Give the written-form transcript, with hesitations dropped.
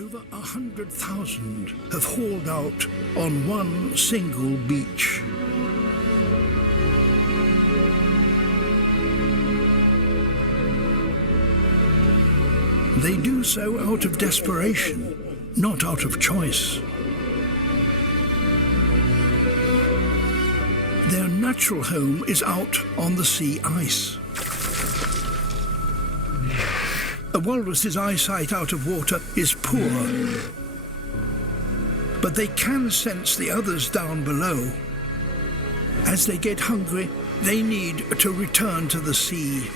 Over 100,000 have hauled out on one single beach. They do so out of desperation, not out of choice. Their natural home is out on the sea ice. A walrus's eyesight out of water is poor, but they can sense the others down below. As they get hungry, they need to return to the sea.